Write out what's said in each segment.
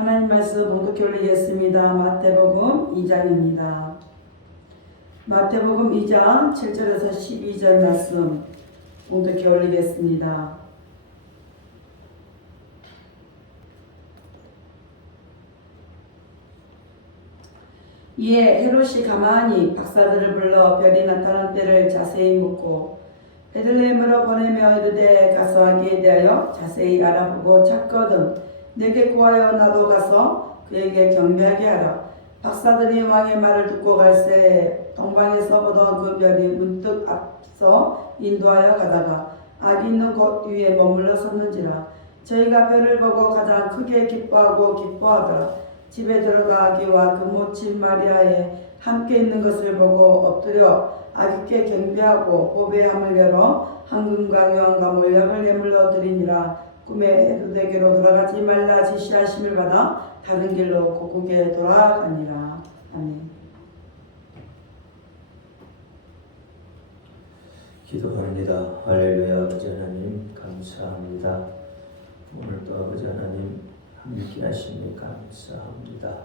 하나님 말씀 봉독해 올리겠습니다. 마태복음 2장입니다. 마태복음 2장 7절에서 12절 말씀 봉독해 올리겠습니다. 이에 헤롯이 가만히 박사들을 불러 별이 나타난 때를 자세히 묻고 베들레헴으로 보내며 이르되 가서 아기에 대하여 자세히 알아보고 찾거든 내게 구하여 나도 가서 그에게 경배하게 하라. 박사들이 왕의 말을 듣고 갈새 동방에서 보던 그 별이 문득 앞서 인도하여 가다가 아기 있는 곳 위에 머물러 섰는지라. 저희가 별을 보고 가장 크게 기뻐하더라. 집에 들어가 아기와 그 모친 마리아에 함께 있는 것을 보고 엎드려 아기께 경배하고 보배함을 열어 황금과 유황과 몰약을 내물러 드리니라. 꿈에 헤로데게로 돌아가지 말라 지시하심을 받아 다른 길로 고국에 돌아가니라. 아멘. 기도합니다. 할렐루야. 아버지 하나님 감사합니다. 오늘도 아버지 하나님 함께 하시니 감사합니다.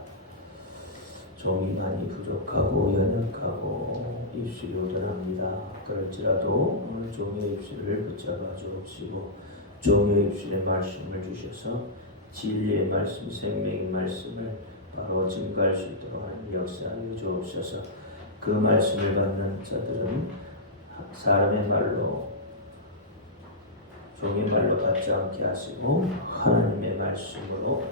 종이 많이 부족하고 연약하고 입술이 오전합니다. 그럴지라도 오늘 종의 입술을 붙잡아 주옵시고 종의 입술에 말씀을 주셔서 진리의 말씀, 생명의 말씀을 바로 증거할 수 있도록 하나님 역사하여 주옵소서. 그 말씀을 받는 자들은 사람의 말로 종의 말로 받지 않게 하시고 하나님의 말씀으로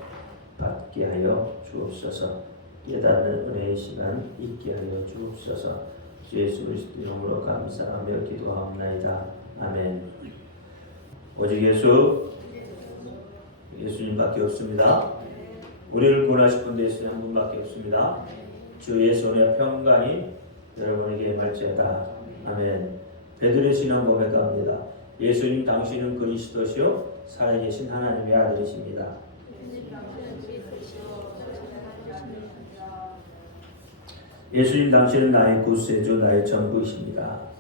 받게 하여 주옵소서. 깨닫는 은혜의 시간 있게 하여 주옵소서. 주 예수 그리스도 이름으로 감사하며 기도하옵나이다. 아멘. 오직 예수님밖에 없습니다. 우리를 구원하실 분 예수님 한 분밖에 없습니다. 주 예수의 평강이 여러분에게 말지어다. 아멘. 베드로의 신앙 고백합니다. 예수님 당신은 그리스도시요 살아계신 하나님의 아들이십니다. 예수님 당신은 나의 구세주, 나의 전부이십니다.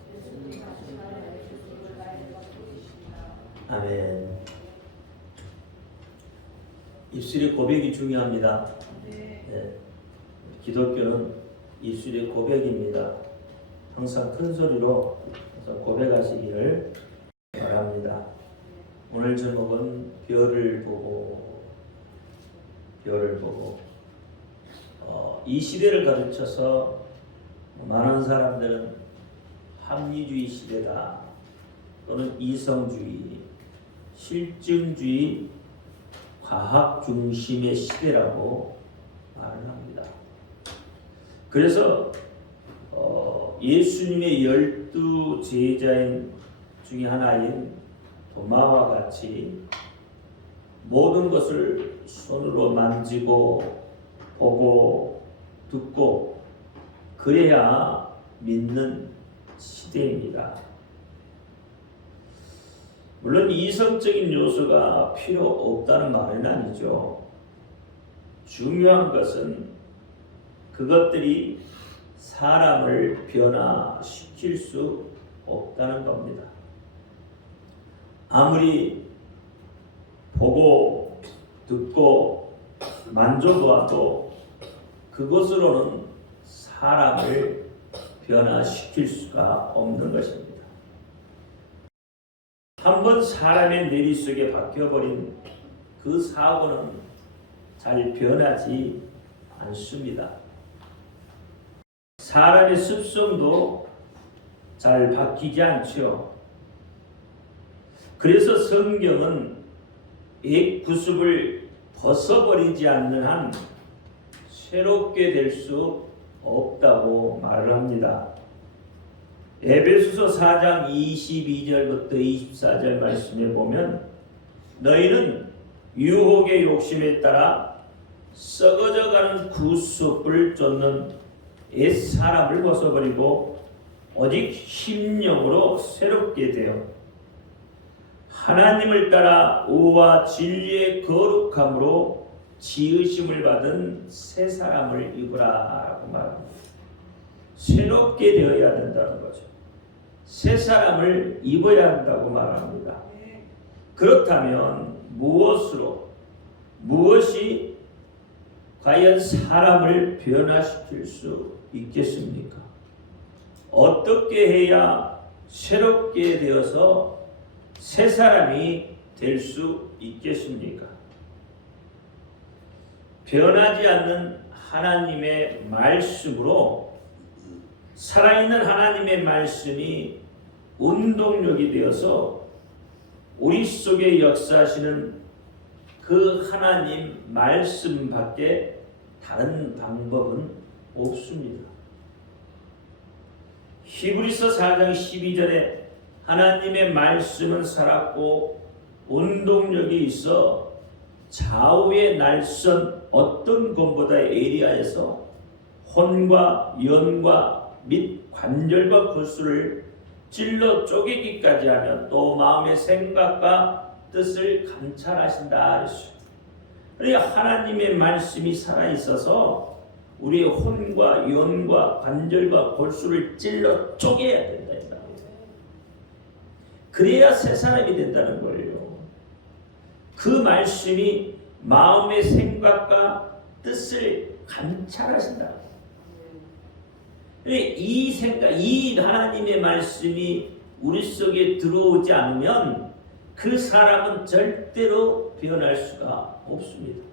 아멘. 입술의 고백이 중요합니다. 네. 기독교는 입술의 고백입니다. 항상 큰 소리로 고백하시기를 바랍니다. 오늘 제목은 별을 보고 이 시대를 가르쳐서 많은 사람들은 합리주의 시대다 또는 이성주의, 실증주의, 과학 중심의 시대라고 말을 합니다. 그래서 예수님의 12 제자인 중에 하나인 도마와 같이 모든 것을 손으로 만지고 보고 듣고 그래야 믿는 시대입니다. 물론 이성적인 요소가 필요 없다는 말은 아니죠. 중요한 것은 그것들이 사람을 변화시킬 수 없다는 겁니다. 아무리 보고 듣고 만져보아도 그것으로는 사람을 변화시킬 수가 없는 것입니다. 한번 사람의 뇌리 속에 박혀버린 그 사고는 잘 변하지 않습니다. 사람의 습성도 잘 바뀌지 않죠. 그래서 성경은 옛 구습을 벗어버리지 않는 한 새롭게 될 수 없다고 말을 합니다. 에베소서 4장 22절부터 24절 말씀에 보면 너희는 유혹의 욕심에 따라 썩어져가는 구습을 쫓는 옛 사람을 벗어버리고 오직 심령으로 새롭게 되어 하나님을 따라 의와 진리의 거룩함으로 지으심을 받은 새 사람을 입으라라고 말합니다. 새롭게 되어야 된다는 거죠. 새 사람을 입어야 한다고 말합니다. 그렇다면 무엇이 과연 사람을 변화시킬 수 있겠습니까? 어떻게 해야 새롭게 되어서 새 사람이 될 수 있겠습니까? 변하지 않는 하나님의 말씀으로 살아있는 하나님의 말씀이 운동력이 되어서 우리 속에 역사하시는 그 하나님 말씀밖에 다른 방법은 없습니다. 히브리서 4장 12절에 하나님의 말씀은 살았고 운동력이 있어 좌우의 날선 어떤 것보다 예리하여서 혼과 연과 및 관절과 골수를 찔러 쪼개기까지 하며 또 마음의 생각과 뜻을 감찰하신다. 그러니까 하나님의 말씀이 살아있어서 우리의 혼과 연과 관절과 골수를 찔러 쪼개야 된다. 그래야 새 사람이 된다는 거예요. 그 말씀이 마음의 생각과 뜻을 감찰하신다. 이 생각, 이 하나님의 말씀이 우리 속에 들어오지 않으면 그 사람은 절대로 변할 수가 없습니다.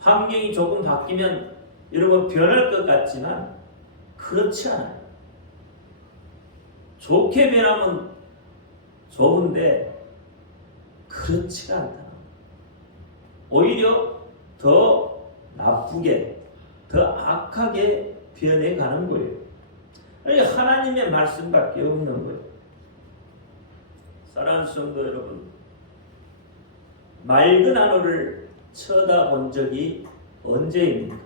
환경이 조금 바뀌면 여러분 변할 것 같지만 그렇지 않아요. 좋게 변하면 좋은데 그렇지가 않다. 오히려 더 나쁘게, 더 악하게 변해가는 거예요. 그러니까 하나님의 말씀밖에 없는 거예요. 사랑하는 성도 여러분, 맑은 하늘을 쳐다본 적이 언제입니까?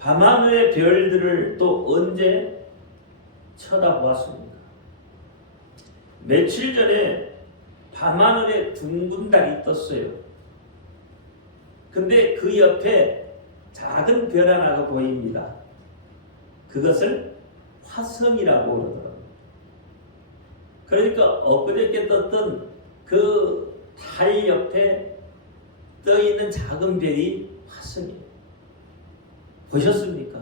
밤하늘의 별들을 또 언제 쳐다보았습니까? 며칠 전에 밤하늘에 둥근 달이 떴어요. 근데 그 옆에 작은 별 하나가 보입니다. 그것을 화성이라고 그러더라고요. 그러니까 엊그저께 떴던 그 달 옆에 떠있는 작은 별이 화성이에요. 보셨습니까?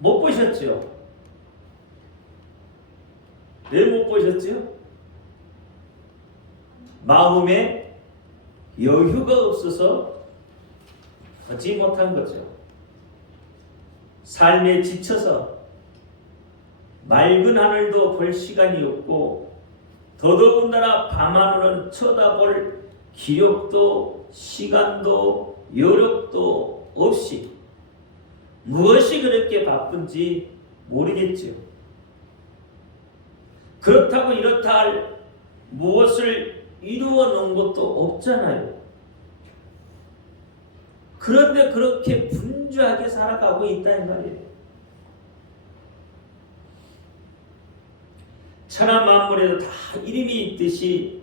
못 보셨죠? 왜 못 보셨죠? 마음에 여유가 없어서 보지 못한 거죠. 삶에 지쳐서 맑은 하늘도 볼 시간이 없고 더더군다나 밤하늘은 쳐다볼 기력도 시간도 여력도 없이 무엇이 그렇게 바쁜지 모르겠죠. 그렇다고 이렇다 할 무엇을 이루어 놓은 것도 없잖아요. 그런데 그렇게 분주하게 살아가고 있다는 말이에요. 천하 만물에도 다 이름이 있듯이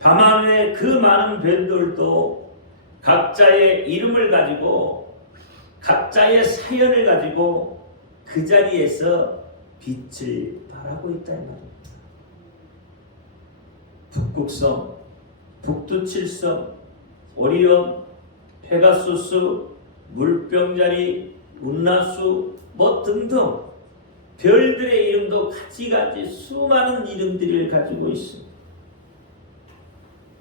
밤하늘의 그 많은 별들도 각자의 이름을 가지고 각자의 사연을 가지고 그 자리에서 빛을 발하고 있다는 말입니다. 북극성, 북두칠성, 오리온, 페가수스, 물병자리, 운나수 뭐 등등 별들의 이름도 가지가지 수많은 이름들을 가지고 있습니다.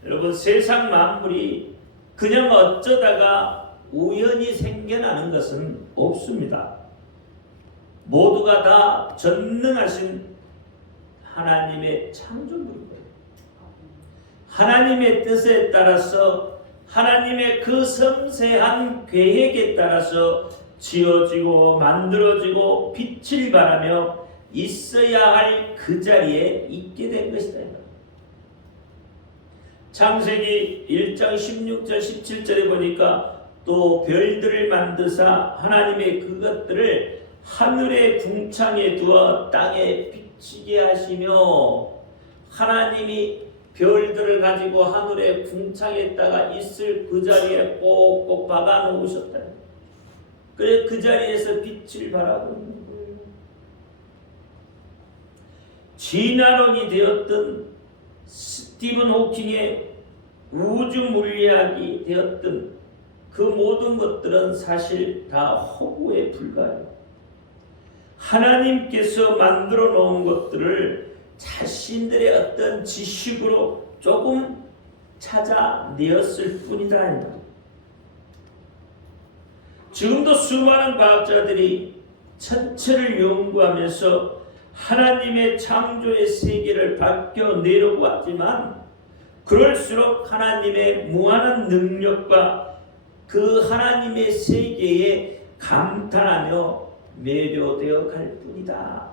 여러분 세상 만물이 그냥 어쩌다가 우연히 생겨나는 것은 없습니다. 모두가 다 전능하신 하나님의 창조물이에요. 하나님의 뜻에 따라서 하나님의 그 섬세한 계획에 따라서 지어지고 만들어지고 빛을 발하며 있어야 할 그 자리에 있게 된 것이다. 창세기 1장 16절 17절에 보니까 또 별들을 만드사 하나님의 그것들을 하늘의 궁창에 두어 땅에 비치게 하시며 하나님이 별들을 가지고 하늘의 궁창에다가 있을 그 자리에 꼭꼭 박아 놓으셨다. 그래 그 자리에서 빛을 발하고 있는 거예요. 진화론이 되었든 스티븐 호킹의 우주 물리학이 되었던 그 모든 것들은 사실 다 허구에 불과해요. 하나님께서 만들어 놓은 것들을 자신들의 어떤 지식으로 조금 찾아내었을 뿐이다. 지금도 수많은 과학자들이 천체를 연구하면서 하나님의 창조의 세계를 밝혀내려고 하지만 그럴수록 하나님의 무한한 능력과 그 하나님의 세계에 감탄하며 매료되어 갈 뿐이다.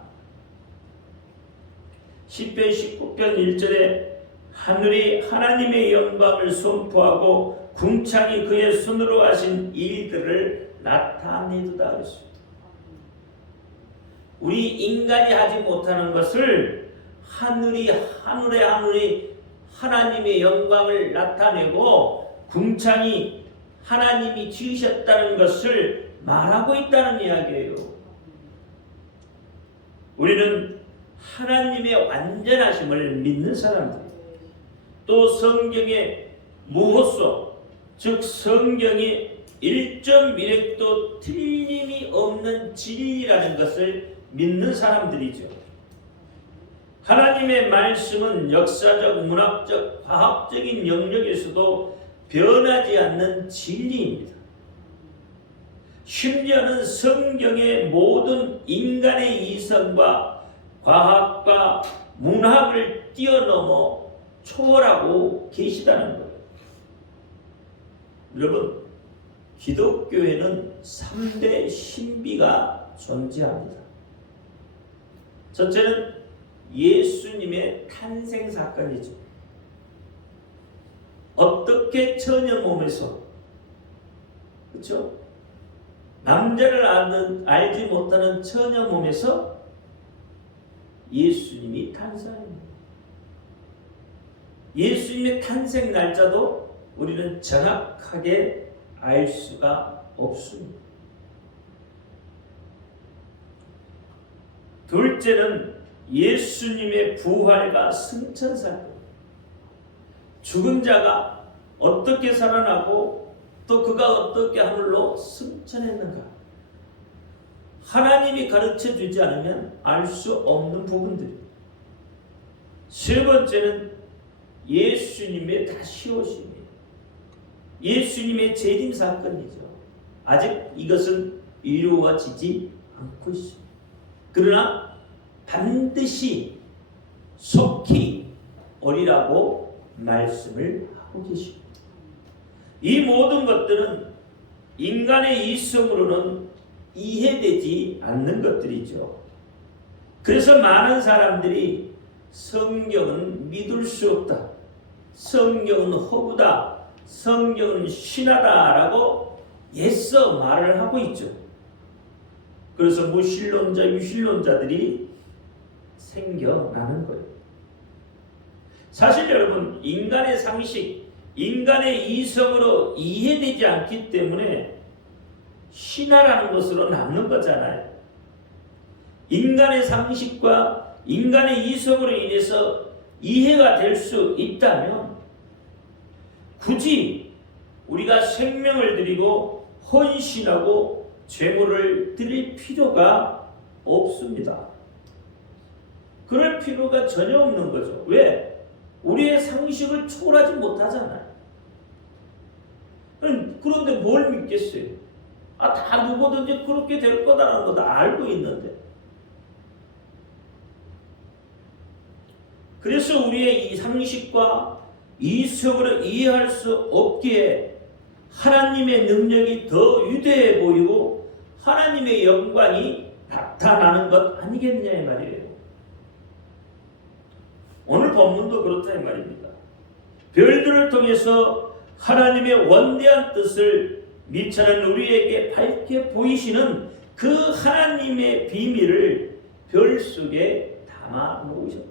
시편 19편 1절에 하늘이 하나님의 영광을 선포하고 궁창이 그의 손으로 하신 일들을 나타내도다 그랬습니다. 우리 인간이 하지 못하는 것을 하늘이 하나님의 영광을 나타내고 궁창이 하나님이 지으셨다는 것을 말하고 있다는 이야기예요. 우리는 하나님의 완전하심을 믿는 사람들, 또 성경의 무호소, 즉 성경이 1.1획도 틀림이 없는 진리라는 것을 믿는 사람들이죠. 하나님의 말씀은 역사적, 문학적, 과학적인 영역에서도 변하지 않는 진리입니다. 심지어는 성경의 모든 인간의 이성과 과학과 문학을 뛰어넘어 초월하고 계시다는 거예요. 여러분, 기독교에는 3대 신비가 존재합니다. 첫째는 예수님의 탄생 사건이죠. 어떻게 처녀 몸에서, 그렇죠? 남자를 알지 못하는 처녀 몸에서 예수님이 탄생합니다. 예수님의 탄생 날짜도 우리는 정확하게 알 수가 없습니다. 둘째는 예수님의 부활과 승천 사건. 죽은 자가 어떻게 살아나고 또 그가 어떻게 하늘로 승천했는가. 하나님이 가르쳐 주지 않으면 알 수 없는 부분들입니다. 세 번째는 예수님의 다시 오심이에요. 예수님의 재림 사건이죠. 아직 이것은 이루어지지 않고 있습니다. 그러나 반드시 속히 오리라고 말씀을 하고 계십니다. 이 모든 것들은 인간의 이성으로는 이해되지 않는 것들이죠. 그래서 많은 사람들이 성경은 믿을 수 없다, 성경은 허구다, 성경은 신하다라고 애써 말을 하고 있죠. 그래서 무신론자, 유신론자들이 생겨나는 거예요. 사실 여러분, 인간의 상식, 인간의 이성으로 이해되지 않기 때문에 신화라는 것으로 남는 거잖아요. 인간의 상식과 인간의 이성으로 인해서 이해가 될 수 있다면 굳이 우리가 생명을 드리고 헌신하고 제물을 드릴 필요가 없습니다. 그럴 필요가 전혀 없는 거죠. 왜? 우리의 상식을 초월하지 못하잖아요. 그런데 뭘 믿겠어요? 다 누구든지 그렇게 될 거다라는 거 다 알고 있는데. 그래서 우리의 이 상식과 이성으로 이해할 수 없기에 하나님의 능력이 더 위대해 보이고 하나님의 영광이 나타나는 것 아니겠냐 이 말이에요. 오늘 본문도 그렇다 이 말입니다. 별들을 통해서 하나님의 원대한 뜻을 미천한 우리에게 밝게 보이시는 그 하나님의 비밀을 별 속에 담아 놓으셨다.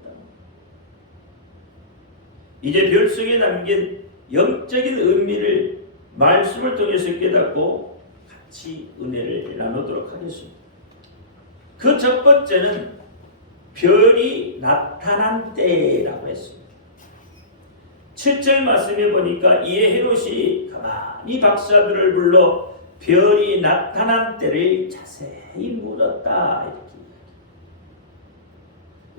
이제 별 속에 담긴 영적인 의미를 말씀을 통해서 깨닫고 같이 은혜를 나누도록 하겠습니다. 그 첫 번째는 별이 나타난 때라고 했습니다. 7절 말씀에 보니까 이에 헤롯이 가만히 박사들을 불러 별이 나타난 때를 자세히 물었다. 이렇게.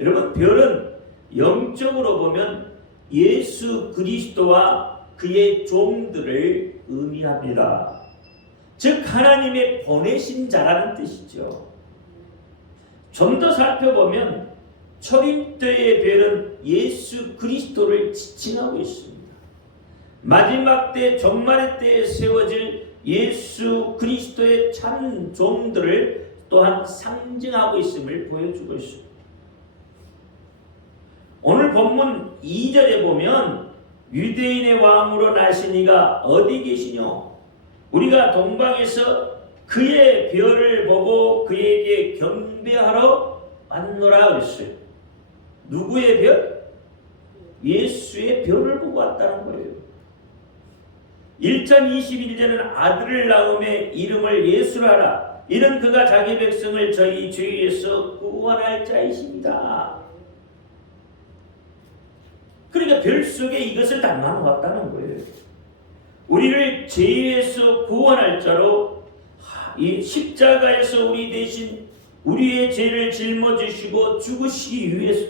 여러분, 별은 영적으로 보면 예수 그리스도와 그의 종들을 의미합니다. 즉 하나님의 보내신 자라는 뜻이죠. 좀 더 살펴보면 초림 때의 별은 예수 그리스도를 지칭하고 있습니다. 마지막 때 종말의 때에 세워질 예수 그리스도의 참 종들을 또한 상징하고 있음을 보여주고 있습니다. 오늘 본문 2절에 보면 유대인의 왕으로 나신 이가 어디 계시뇨? 우리가 동방에서 그의 별을 보고 그에게 경배하러 왔노라 그랬어요. 누구의 별? 예수의 별을 보고 왔다는 거예요. 1장 21절은 아들을 낳음에 이름을 예수라 하라. 이는 그가 자기 백성을 저희 죄에서 구원할 자이십니다. 그러니까 별 속에 이것을 담아 놓았다는 거예요. 우리를 죄에서 구원할 자로 이 십자가에서 우리 대신 우리의 죄를 짊어지시고 죽으시기 위해서,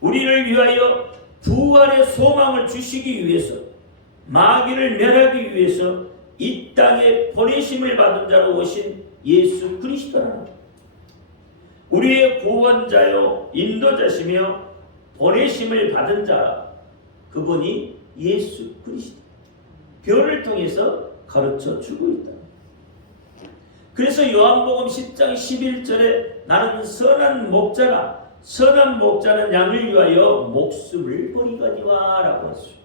우리를 위하여 부활의 소망을 주시기 위해서, 마귀를 멸하기 위해서 이 땅에 보내심을 받은 자로 오신 예수 그리스도라는 우리의 구원자요 인도자시며 보내심을 받은 자, 그분이 예수 그리스도, 별을 통해서 가르쳐 주고 있다. 그래서 요한복음 10장 11절에 나는 선한 목자라, 선한 목자는 양을 위하여 목숨을 버리거니와 라고 했어요.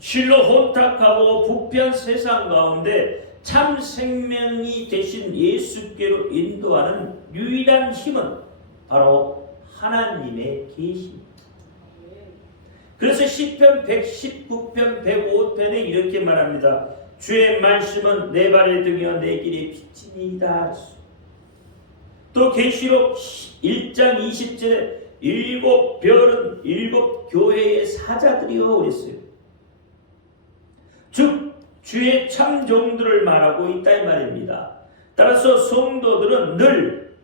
실로 혼탁하고 부패한 세상 가운데 참 생명이 되신 예수께로 인도하는 유일한 힘은 바로 하나님의 계시입니다. 그래서 시편 119편 105편에 이렇게 말합니다. 주의 말씀은 내 발의 등이요 내 길의 빛이니이다. 또 계시록 1장 20절에 일곱 별은 일곱 교회의 사자들이요 그랬어요. 즉 주의 참 종들을 말하고 있다 이 말입니다. 따라서 성도들은 늘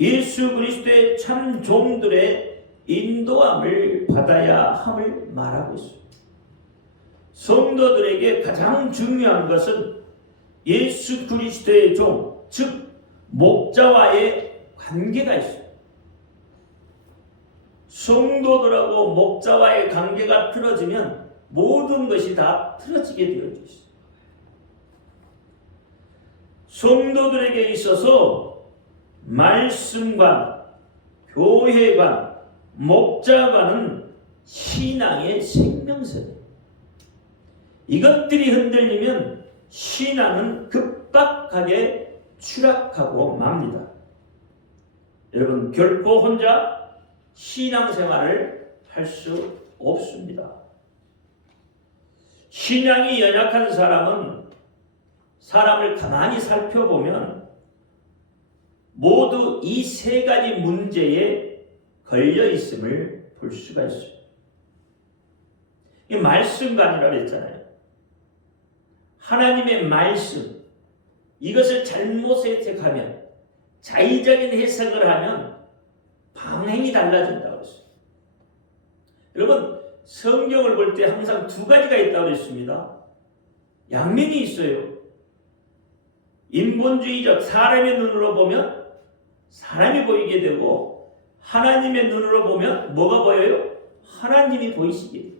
예수 그리스도의 참 종들의 인도함을 받아야 함을 말하고 있습니다. 성도들에게 가장 중요한 것은 예수 그리스도의 종, 즉 목자와의 관계가 있어요. 성도들하고 목자와의 관계가 틀어지면 모든 것이 다 틀어지게 되어져 있어요. 성도들에게 있어서 말씀관, 교회관, 목자관은 신앙의 생명선이에요. 이것들이 흔들리면 신앙은 급박하게 추락하고 맙니다. 여러분, 결코 혼자 신앙생활을 할 수 없습니다. 신앙이 연약한 사람은 사람을 가만히 살펴보면 모두 이 세 가지 문제에 걸려 있음을 볼 수가 있어요. 이 말씀관이라고 했잖아요. 하나님의 말씀, 이것을 잘못 해석하면, 자의적인 해석을 하면 방향이 달라진다고 했어요. 여러분, 성경을 볼 때 항상 두 가지가 있다고 했습니다. 양면이 있어요. 인본주의적 사람의 눈으로 보면 사람이 보이게 되고, 하나님의 눈으로 보면 뭐가 보여요? 하나님이 보이시게 돼요.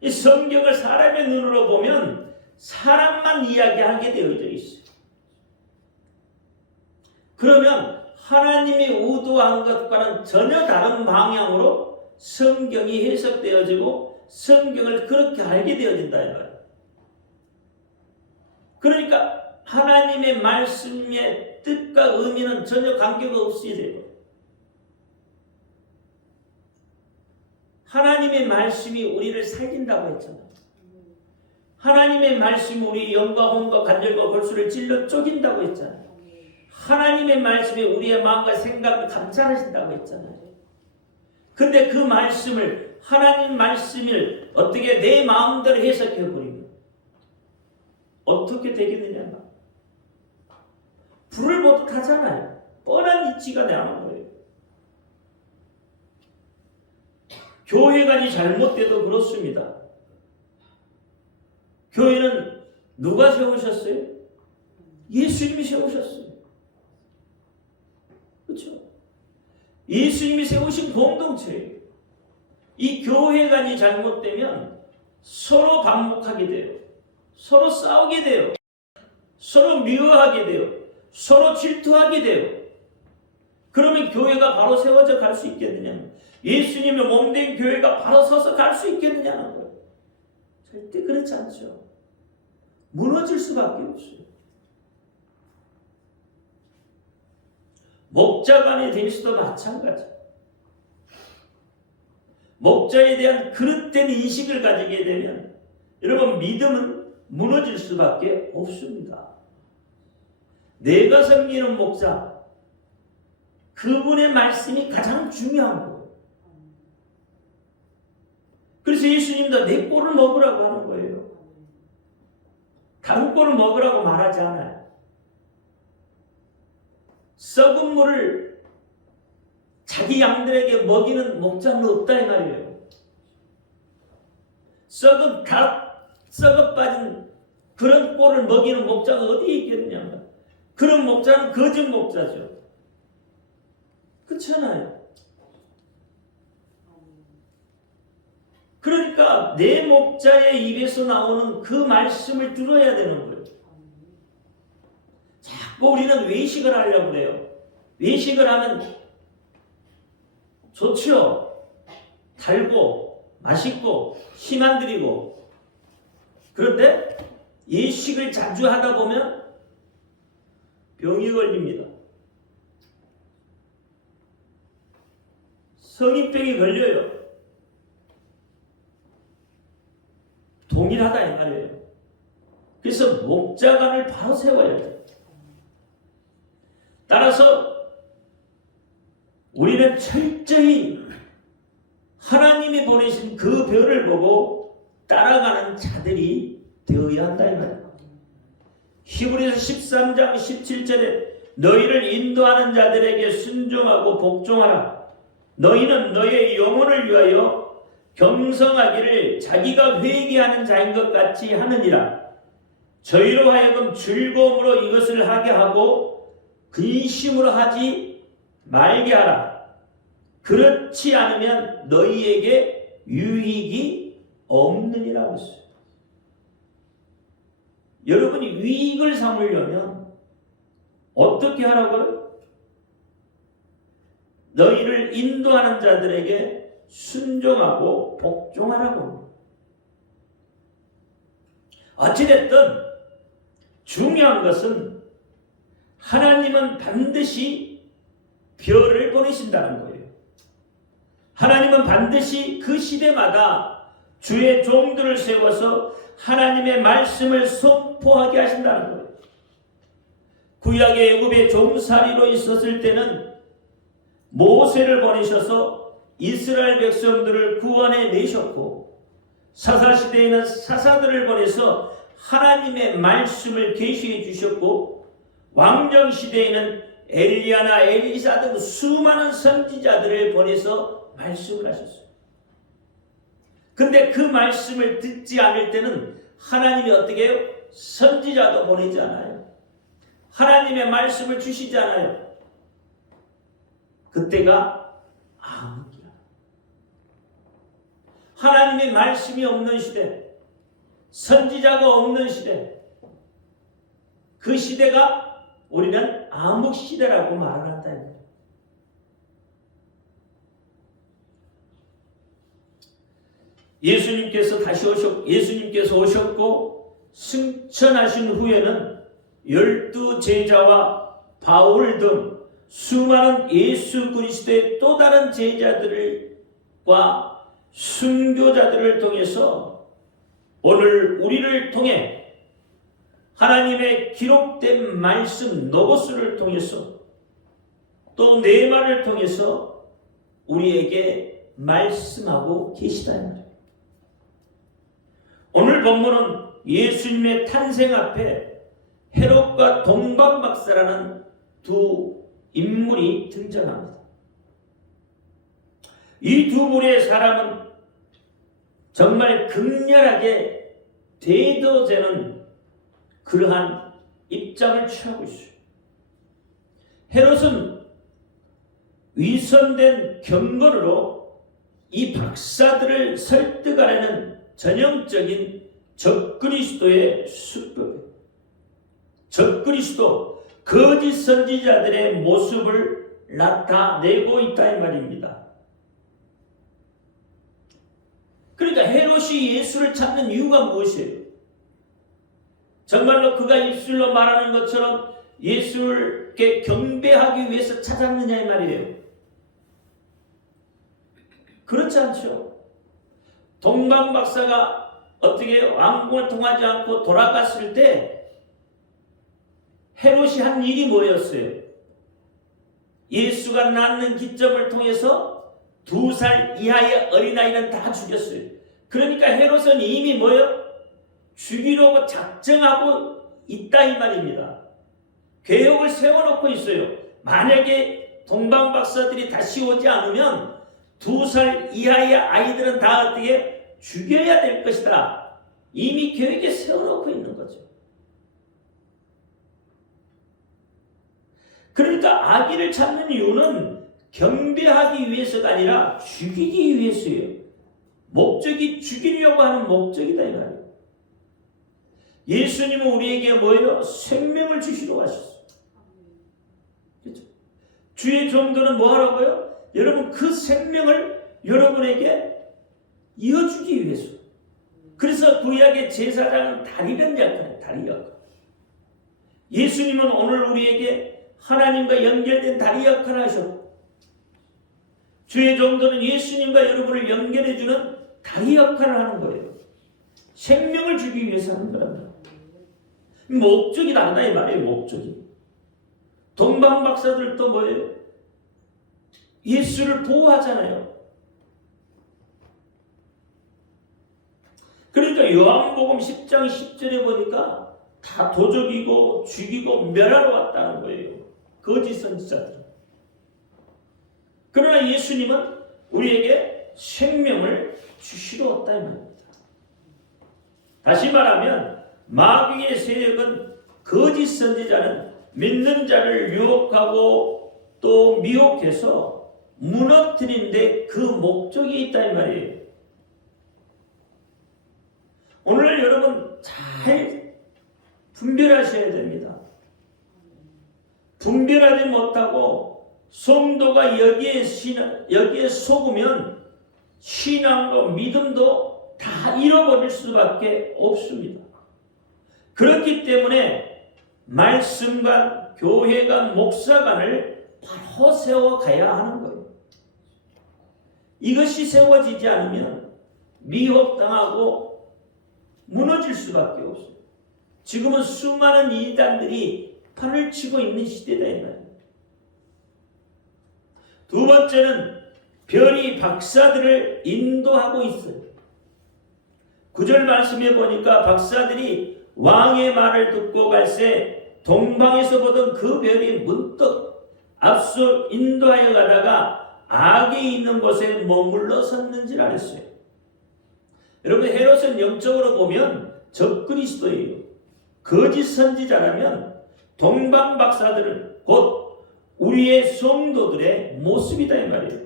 이 성경을 사람의 눈으로 보면 사람만 이야기하게 되어져 있어요. 그러면 하나님이 의도한 것과는 전혀 다른 방향으로 성경이 해석되어지고 성경을 그렇게 알게 되어진다 이 말이에요. 그러니까 하나님의 말씀의 뜻과 의미는 전혀 관계가 없어야 되고, 하나님의 말씀이 우리를 살린다고 했잖아요. 하나님의 말씀이 우리 영과 혼과 관절과 골수를 찔러 쪼긴다고 했잖아요. 하나님의 말씀이 우리의 마음과 생각을 감찰하신다고 했잖아요. 근데 그 말씀을, 하나님 말씀을 어떻게 내 마음대로 해석해버리면 어떻게 되겠느냐. 불을 못 타잖아요. 뻔한 이치가 나오는 거예요. 교회관이 잘못돼도 그렇습니다. 교회는 누가 세우셨어요? 예수님이 세우셨어요. 그렇죠? 예수님이 세우신 공동체예요. 이 교회관이 잘못되면 서로 반목하게 돼요. 서로 싸우게 돼요. 서로 미워하게 돼요. 서로 질투하게 돼요. 그러면 교회가 바로 세워져 갈 수 있겠느냐? 예수님의 몸된 교회가 바로 서서 갈 수 있겠느냐는 거예요. 절대 그렇지 않죠. 무너질 수밖에 없어요. 목자간에 대해서도 마찬가지. 목자에 대한 그릇된 인식을 가지게 되면 여러분 믿음은 무너질 수밖에 없습니다. 내가 섬기는 목자, 그분의 말씀이 가장 중요한 거예요. 그래서 예수님도 내 꼴을 먹으라고 하는 거예요. 다른 꼴을 먹으라고 말하지 않아요. 썩은 물을 자기 양들에게 먹이는 목자는 없다 이 말이에요. 썩어 빠진 그런 꼴을 먹이는 목자가 어디에 있겠느냐. 그런 목자는 거짓 목자죠. 그렇잖아요. 그러니까 내 목자의 입에서 나오는 그 말씀을 들어야 되는 거예요. 자꾸 우리는 외식을 하려고 그래요. 외식을 하면 좋죠. 달고 맛있고 힘 안 들이고. 그런데 외식을 자주 하다 보면 병이 걸립니다. 성인병이 걸려요. 동일하다 이 말이에요. 그래서 목자관을 바로 세워야 돼요. 따라서 우리는 철저히 하나님이 보내신 그 별을 보고 따라가는 자들이 되어야 한다 이 말이에요. 히브리서 13장 17절에 너희를 인도하는 자들에게 순종하고 복종하라. 너희는 너희의 영혼을 위하여 경성하기를 자기가 회개하는 자인 것 같이 하느니라. 저희로 하여금 즐거움으로 이것을 하게 하고 근심으로 하지 말게 하라. 그렇지 않으면 너희에게 유익이 없느니라고 했어요. 여러분이 유익을 삼으려면 어떻게 하라고요? 너희를 인도하는 자들에게 순종하고 복종하라고. 어찌됐든 중요한 것은 하나님은 반드시 별을 보내신다는 거예요. 하나님은 반드시 그 시대마다 주의 종들을 세워서 하나님의 말씀을 선포하게 하신다는 거예요. 구약의 애굽의 종살이로 있었을 때는 모세를 보내셔서 이스라엘 백성들을 구원해 내셨고, 사사시대에는 사사들을 보내서 하나님의 말씀을 계시해 주셨고, 왕정시대에는 엘리야나 엘리사 등 수많은 선지자들을 보내서 말씀을 하셨어요. 근데 그 말씀을 듣지 않을 때는 하나님이 어떻게 해요? 선지자도 보내지 않아요. 하나님의 말씀을 주시지 않아요. 그때가 암흑이야. 하나님의 말씀이 없는 시대, 선지자가 없는 시대, 그 시대가 우리는 암흑 시대라고 말을 한다. 예수님께서 오셨고 승천하신 후에는 12제자와 바울 등 수많은 예수 그리스도의 또 다른 제자들과 순교자들을 통해서 오늘 우리를 통해 하나님의 기록된 말씀 노고스를 통해서 또 내 말을 통해서 우리에게 말씀하고 계시다 이 말이에요. 오늘 본문은 예수님의 탄생 앞에 헤롯과 동방박사라는 두 인물이 등장합니다. 이 두 무리의 사람은 정말 극렬하게 대도되는 그러한 입장을 취하고 있어요. 헤롯은 위선된 경건으로 이 박사들을 설득하려는 전형적인 적그리스도의 수법이에요. 적그리스도 거짓 선지자들의 모습을 나타내고 있다 이 말입니다. 그러니까 헤롯이 예수를 찾는 이유가 무엇이에요? 정말로 그가 입술로 말하는 것처럼 예수를 경배하기 위해서 찾았느냐 이 말이에요. 그렇지 않죠. 동방박사가 어떻게 왕궁을 통하지 않고 돌아갔을 때 헤롯이 한 일이 뭐였어요? 예수가 낳는 기점을 통해서 2살 이하의 어린아이는 다 죽였어요. 그러니까 헤롯은 이미 뭐예요? 죽이려고 작정하고 있다 이 말입니다. 계획을 세워놓고 있어요. 만약에 동방박사들이 다시 오지 않으면 2살 이하의 아이들은 다 어떻게 죽여야 될 것이다. 이미 계획에 세워놓고 있는 거죠. 그러니까 아기를 찾는 이유는 경배하기 위해서가 아니라 죽이기 위해서예요. 목적이 죽이려고 하는 목적이다 이 말이에요. 예수님은 우리에게 뭐예요? 생명을 주시러 가셨어요. 그렇죠? 주의 종들은 뭐 하라고요? 여러분 그 생명을 여러분에게 이어주기 위해서. 그래서 구약의 제사장은 다리는 역할이에요. 다리 역할. 예수님은 오늘 우리에게 하나님과 연결된 다리 역할을 하셨고 주의 종들은 예수님과 여러분을 연결해주는 다리 역할을 하는 거예요. 생명을 주기 위해서 하는 거랍니다. 목적이 다르다 이 말이에요. 목적이. 동방박사들도 뭐예요? 예수를 보호하잖아요. 그러니까 요한복음 10장 10절에 보니까 다 도적이고 죽이고 멸하러 왔다는 거예요. 거짓 선지자들. 그러나 예수님은 우리에게 생명을 주시러 왔다 이 말입니다. 다시 말하면 마귀의 세력은 거짓 선지자는 믿는 자를 유혹하고 또 미혹해서 무너뜨리는데 그 목적이 있다 이 말이에요. 오늘 여러분 잘 분별하셔야 됩니다. 분별하지 못하고 성도가 여기에 속으면 신앙도 믿음도 다 잃어버릴 수밖에 없습니다. 그렇기 때문에 말씀관, 교회관, 목사관을 바로 세워가야 하는 거예요. 이것이 세워지지 않으면 미혹당하고 무너질 수밖에 없어요. 지금은 수많은 이단들이 판을 치고 있는 시대다 이 말이에요. 두 번째는 별이 박사들을 인도하고 있어요. 9절 말씀에 보니까 박사들이 왕의 말을 듣고 갈새 동방에서 보던 그 별이 문득 앞서 인도하여 가다가 악이 있는 곳에 머물러 섰는지라 했어요. 여러분 헤롯은 영적으로 보면 적그리스도예요. 거짓 선지자라면 동방 박사들은 곧 우리의 성도들의 모습이다 이 말이에요.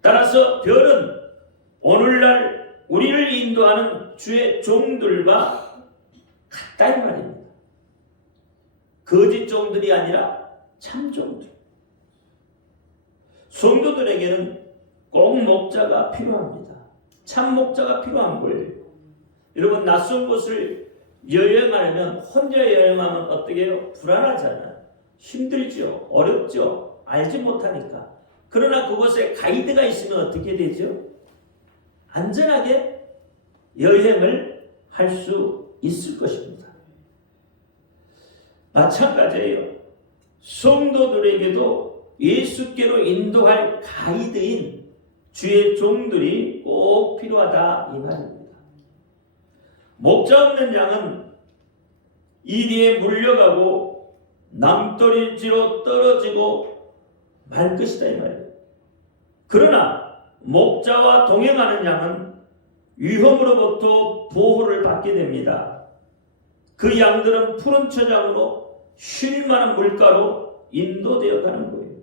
따라서 별은 오늘날 우리를 인도하는 주의 종들과 같다 이 말입니다. 거짓 종들이 아니라 참 종들. 성도들에게는 꼭 목자가 필요합니다. 참 목자가 필요한 거예요. 여러분 낯선 곳을 여행하려면 혼자 여행하면 어떻게 해요? 불안하잖아요. 힘들죠. 어렵죠. 알지 못하니까. 그러나 그곳에 가이드가 있으면 어떻게 되죠? 안전하게 여행을 할 수 있을 것입니다. 마찬가지예요. 성도들에게도 예수께로 인도할 가이드인 주의 종들이 꼭 필요하다 이 말입니다. 목자 없는 양은 이리에 물려가고 남떨이지로 떨어지고 말 것이다 이 말이에요. 그러나 목자와 동행하는 양은 위험으로부터 보호를 받게 됩니다. 그 양들은 푸른 초장으로 쉴 만한 물가로 인도되어 가는 거예요.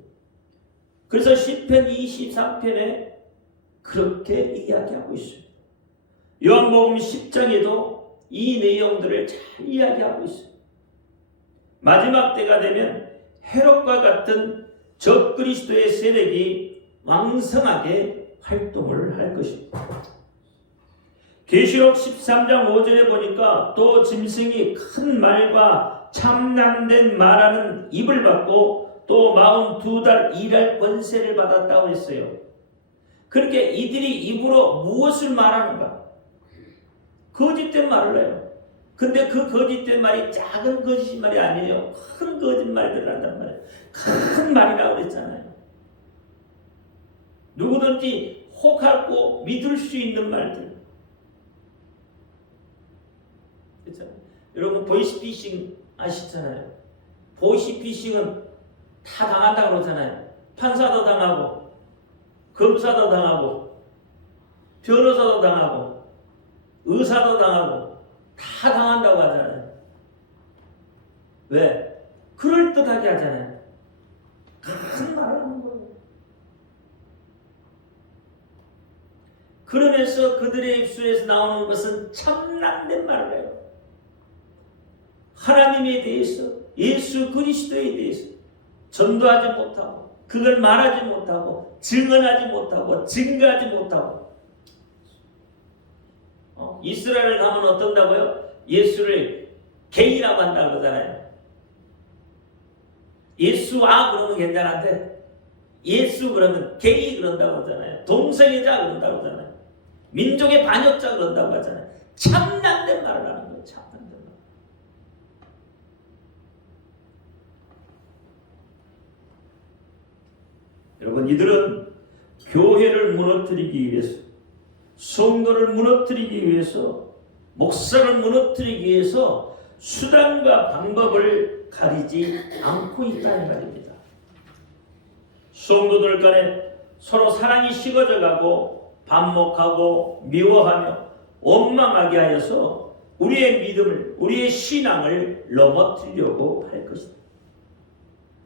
그래서 시편 23편에 그렇게 이야기하고 있어요. 요한복음 10장에도 이 내용들을 잘 이야기하고 있어요. 마지막 때가 되면 헤롯과 같은 적그리스도의 세력이 왕성하게 활동을 할 것입니다. 계시록 13장 5절에 보니까 또 짐승이 큰 말과 참남된 말하는 입을 받고 또 42달 일할 권세를 받았다고 했어요. 그렇게 이들이 입으로 무엇을 말하는가? 거짓된 말을 해요. 근데 그 거짓된 말이 작은 거짓말이 아니에요. 큰 거짓말들을 한단 말이에요. 큰 말이라고 그랬잖아요. 누구든지 혹하고 믿을 수 있는 말들. 그렇잖아요. 여러분 보이스피싱 아시잖아요. 보이스피싱은 다 당한다고 그러잖아요. 판사도 당하고 검사도 당하고 변호사도 당하고 의사도 당하고 다 당한다고 하잖아요. 왜? 그럴듯하게 하잖아요. 큰 말을 하는 거예요. 그러면서 그들의 입술에서 나오는 것은 참남된 말을 해요. 하나님에 대해서, 예수 그리스도에 대해서 전도하지 못하고 그걸 말하지 못하고 증언하지 못하고 증거하지 못하고 이스라엘 가면 어떤다고요? 예수를 게이라고 한다고 그러잖아요. 예수아 그러면 괜찮은데 예수 그러면 게이 그런다고 하잖아요. 동성애자 그런다고 하잖아요. 민족의 반역자 그런다고 하잖아요. 참남된 말을 하는 거예요. 참남된 말. 여러분 이들은 교회를 무너뜨리기 위해서 성도를 무너뜨리기 위해서 목사를 무너뜨리기 위해서 수단과 방법을 가리지 않고 있다는 말입니다. 성도들 간에 서로 사랑이 식어져 가고 반목하고 미워하며 원망하게 하여서 우리의 믿음을 우리의 신앙을 넘어뜨리려고 할 것이다.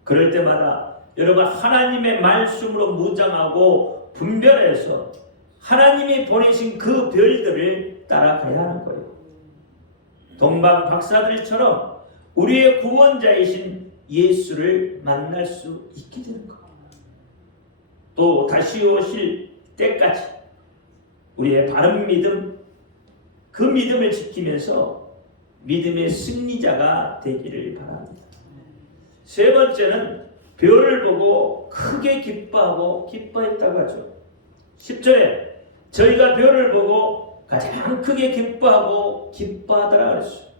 그럴 때마다 여러분 하나님의 말씀으로 무장하고 분별해서 하나님이 보내신 그 별들을 따라가야 하는 거예요. 동방 박사들처럼 우리의 구원자이신 예수를 만날 수 있게 되는 겁니다. 또 다시 오실 때까지 우리의 바른 믿음, 그 믿음을 지키면서 믿음의 승리자가 되기를 바랍니다. 세 번째는 별을 보고 크게 기뻐하고 기뻐했다고 하죠. 10절에 저희가 별을 보고 가장 크게 기뻐하고 기뻐하더라 그랬어요.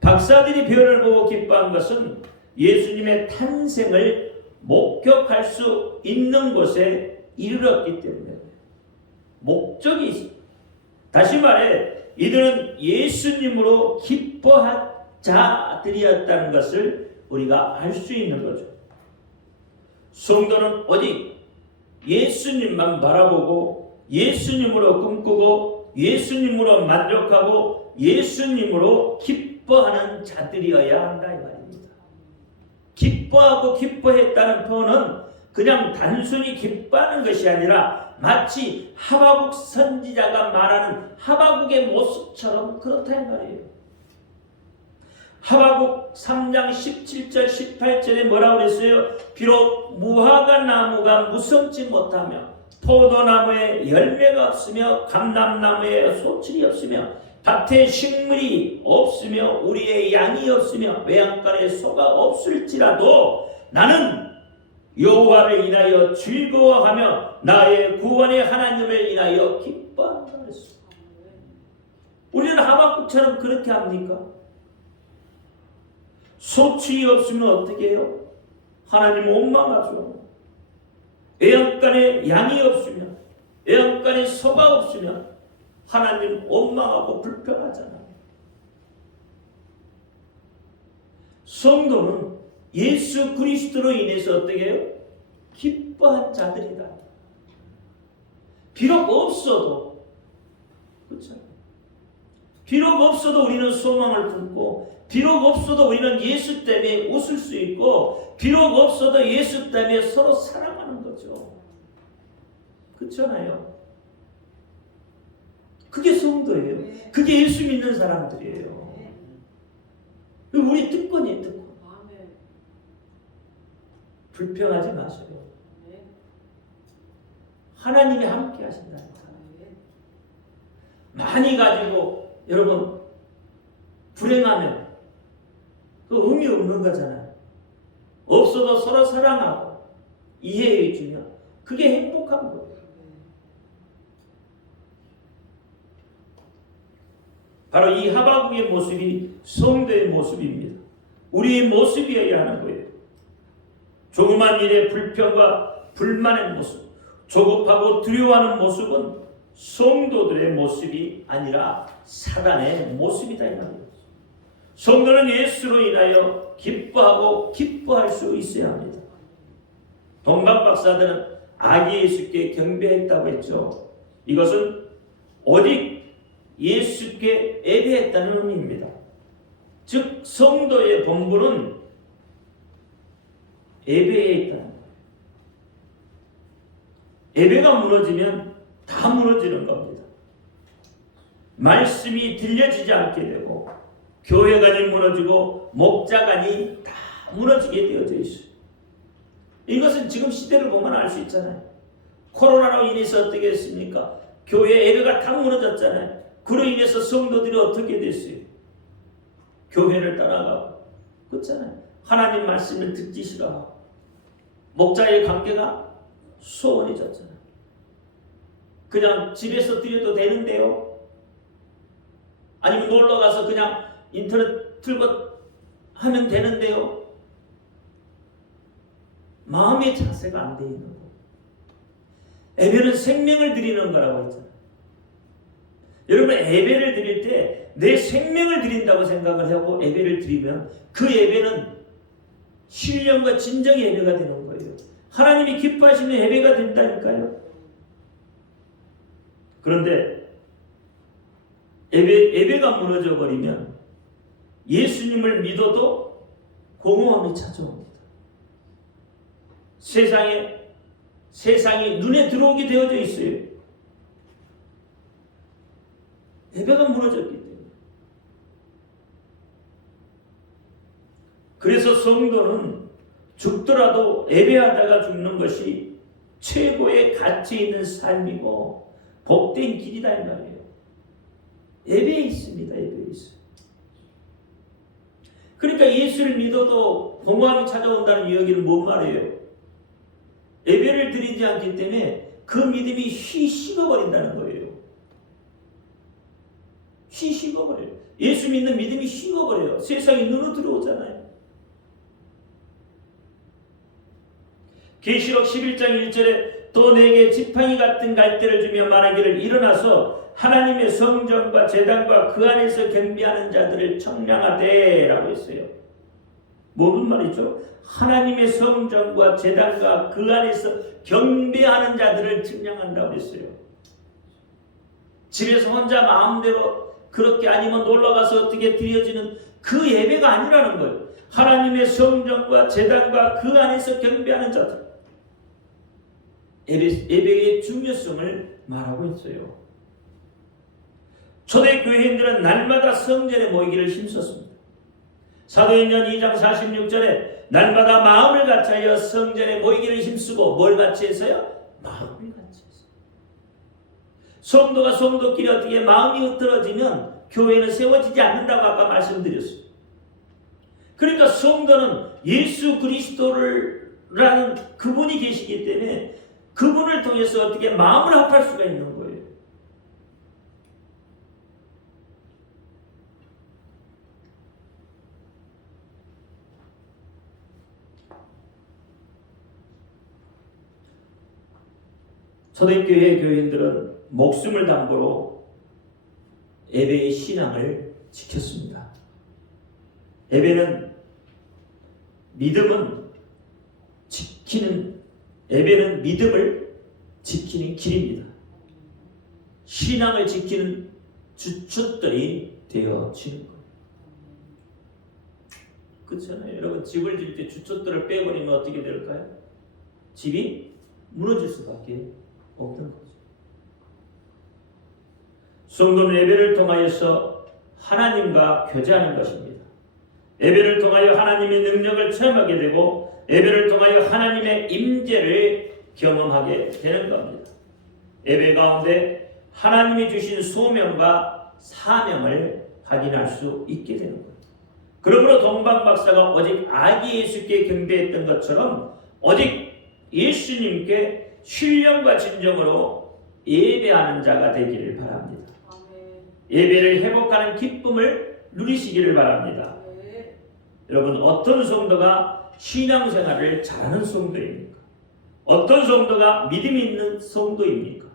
박사들이 별을 보고 기뻐한 것은 예수님의 탄생을 목격할 수 있는 곳에 이르렀기 때문에 목적이 있습니다. 다시 말해 이들은 예수님으로 기뻐한 자들이었다는 것을 우리가 알 수 있는 거죠. 성도는 오직 예수님만 바라보고 예수님으로 꿈꾸고 예수님으로 만족하고 예수님으로 기뻐하는 자들이어야 한다 이 말입니다. 기뻐하고 기뻐했다는 표현은 그냥 단순히 기뻐하는 것이 아니라 마치 하박국 선지자가 말하는 하박국의 모습처럼 그렇다 이 말이에요. 하박국 3장 17절 18절에 뭐라고 그랬어요? 비록 무화과 나무가 무성치 못하며 포도나무에 열매가 없으며 감람나무에 소출이 없으며 밭에 식물이 없으며 우리의 양이 없으며 외양간에 소가 없을지라도 나는 여호와를 인하여 즐거워하며 나의 구원의 하나님을 인하여 기뻐한다 그랬어요. 우리는 하박국처럼 그렇게 합니까? 소출이 없으면 어떻게 해요? 하나님 원망하죠. 외양간에 양이 없으면 애완간에 소가 없으면 하나님 원망하고 불평하잖아요. 성도는 예수 그리스도로 인해서 어떻게 해요? 기뻐한 자들이다. 비록 없어도, 그렇죠? 비록 없어도 우리는 소망을 품고, 비록 없어도 우리는 예수 때문에 웃을 수 있고, 비록 없어도 예수 때문에 서로 사랑하는 거죠. 그렇잖아요. 그게 성도예요. 그게 예수 믿는 사람들이에요. 우리 특권이에요, 특권. 불평하지 마세요. 하나님이 함께 하신다니까. 많이 가지고 여러분 불행하면 그 의미 없는 거잖아요. 없어도 서로 사랑하고 이해해 주면 그게 행복한 거예요. 바로 이 하박국의 모습이 성도의 모습입니다. 우리의 모습이어야 하는 거예요. 조그만 일에 불평과 불만의 모습, 조급하고 두려워하는 모습은 성도들의 모습이 아니라 사단의 모습이다 이 말이에요. 성도는 예수로 인하여 기뻐하고 기뻐할 수 있어야 합니다. 동방 박사들은 아기 예수께 경배했다고 했죠. 이것은 오직 예수께 예배했다는 의미입니다. 즉 성도의 본분은 예배에 있다. 예배가 무너지면 다 무너지는 겁니다. 말씀이 들려지지 않게 되고 교회관이 무너지고 목자관이 다 무너지게 되어져 있어요. 이것은 지금 시대를 보면 알 수 있잖아요. 코로나로 인해서 어떻게 했습니까? 교회 예배가 다 무너졌잖아요. 그로 인해서 성도들이 어떻게 됐어요? 교회를 떠나가고 그렇잖아요. 하나님 말씀을 듣기 싫어하고 목자의 관계가 소원해졌잖아요. 그냥 집에서 드려도 되는데요. 아니면 놀러가서 그냥 인터넷 틀고 하면 되는데요. 마음의 자세가 안 돼 있는 거. 예배는 생명을 드리는 거라고 했잖아요. 여러분 예배를 드릴 때 내 생명을 드린다고 생각을 하고 예배를 드리면 그 예배는 신령과 진정의 예배가 되는 거예요. 하나님이 기뻐하시는 예배가 된다니까요. 그런데 예배가 무너져 버리면 예수님을 믿어도 공허함이 찾아옵니다. 세상이 눈에 들어오게 되어져 있어요. 예배가 무너졌기 때문에. 그래서 성도는 죽더라도 예배하다가 죽는 것이 최고의 가치 있는 삶이고 복된 길이다 이 말이에요. 예배에 있습니다. 예배에 있어요. 그러니까 예수를 믿어도 공허함이 찾아온다는 이야기는 뭔 말이에요? 예배를 드리지 않기 때문에 그 믿음이 식어버린다는 거예요. 식어버려요. 예수 믿는 믿음이 식어버려요. 세상이 눈으로 들어오잖아요. 계시록 11장 1절에 또 내게 지팡이 같은 갈대를 주며 말하기를 일어나서 하나님의 성전과 제단과 그 안에서 경배하는 자들을 청량하되 라고 했어요. 무슨 말이죠? 하나님의 성전과 제단과 그 안에서 경배하는 자들을 청량한다고 했어요. 집에서 혼자 마음대로 그렇게 아니면 놀러가서 어떻게 드려지는 그 예배가 아니라는 거예요. 하나님의 성전과 제단과 그 안에서 경배하는 자들. 예배의 중요성을 말하고 있어요. 초대 교회인들은 날마다 성전에 모이기를 힘썼습니다. 사도행전 2장 46절에 날마다 마음을 같이하여 성전에 모이기를 힘쓰고 뭘 같이 해서요? 마음을 같이 해서. 성도가 성도끼리 어떻게 마음이 흐트러지면 교회는 세워지지 않는다고 아까 말씀드렸어요. 그러니까 성도는 예수 그리스도라는 그분이 계시기 때문에 그분을 통해서 어떻게 마음을 합할 수가 있는 거예요. 초대교회 교인들은 목숨을 담보로 예배의 신앙을 지켰습니다. 예배는 믿음을 지키는 길입니다. 신앙을 지키는 주춧돌이 되어지는 거예요. 그렇잖아요. 여러분, 집을 질 때 주춧돌을 빼버리면 어떻게 될까요? 집이 무너질 수밖에 없는 거죠. 성도는 예배를 통하여서 하나님과 교제하는 것입니다. 예배를 통하여 하나님의 능력을 체험하게 되고 예배를 통하여 하나님의 임재를 경험하게 되는 겁니다. 예배 가운데 하나님이 주신 소명과 사명을 확인할 수 있게 되는 거예요. 그러므로 동방 박사가 오직 아기 예수께 경배했던 것처럼 오직 예수님께 신령과 진정으로 예배하는 자가 되기를 바랍니다. 예배를 회복하는 기쁨을 누리시기를 바랍니다. 여러분, 어떤 성도가 신앙생활을 잘하는 성도입니까? 어떤 성도가 믿음이 있는 성도입니까?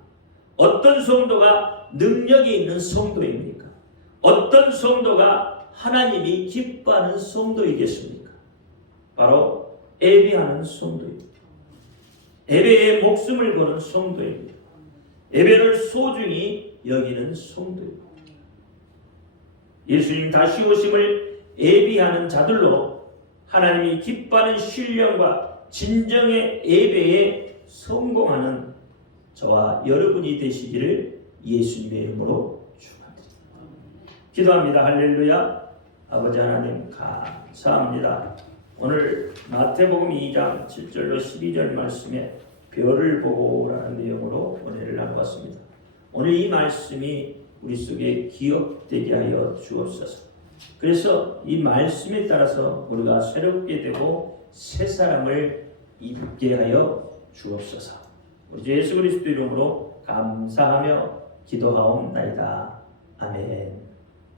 어떤 성도가 능력이 있는 성도입니까? 어떤 성도가 하나님이 기뻐하는 성도이겠습니까? 바로 예배하는 성도입니다. 예배에 목숨을 거는 성도입니다. 예배를 소중히 여기는 성도입니다. 예수님 다시 오심을 예비하는 자들로 하나님이 기뻐하는 신령과 진정의 예배에 성공하는 저와 여러분이 되시기를 예수님의 이름으로 축원드립니다. 기도합니다. 할렐루야. 아버지 하나님 감사합니다. 오늘 마태복음 2장 7절로 12절 말씀에 별을 보고라는 내용으로 은혜를 나누었습니다. 오늘 이 말씀이 우리 속에 기억되게 하여 주옵소서. 그래서 이 말씀에 따라서 우리가 새롭게 되고 새 사람을 입게 하여 주옵소서. 우리 주 예수 그리스도 이름으로 감사하며 기도하옵나이다. 아멘.